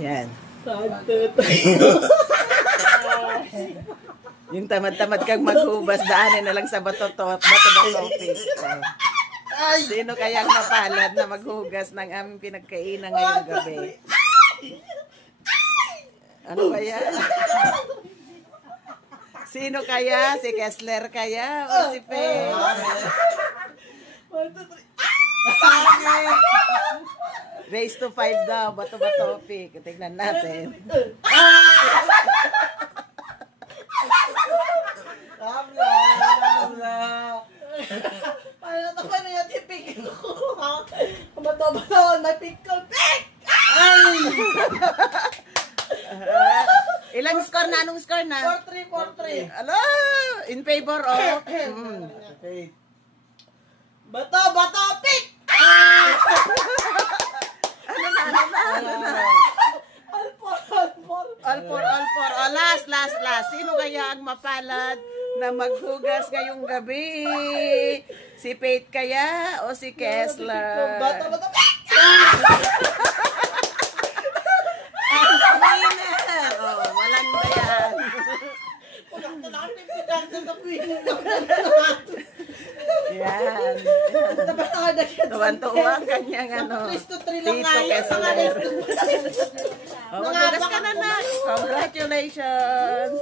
Yan. Yung tamad-tamad kang maghubas, daanin na lang sa bato-bato. Sino kayang mapalad na maghugas ng aming pinagkainan ngayong gabi? Ano kaya? Sino kaya? Si Kessler kaya? O si Pe? Raise to 5 daw. Bato-bato, Pe. Tingnan natin. Paano ako na yung tipik ko? Bato-bato, may pickle. Ay! Ilang score na? Anong score na? 4-3, 4-3. Hello! In favor of? Bato-bato, pick! Ano na? All for. Oh, last. Sino kaya ang mapalad na maghugas ngayong gabi? Si Faith kaya o si Kessler? Bato-bato, pick! Oh, walang bayan. Yan. Tuwan-tuwa ang kanyang Tito Kessler. Oh, maghugas ka na. Congratulations.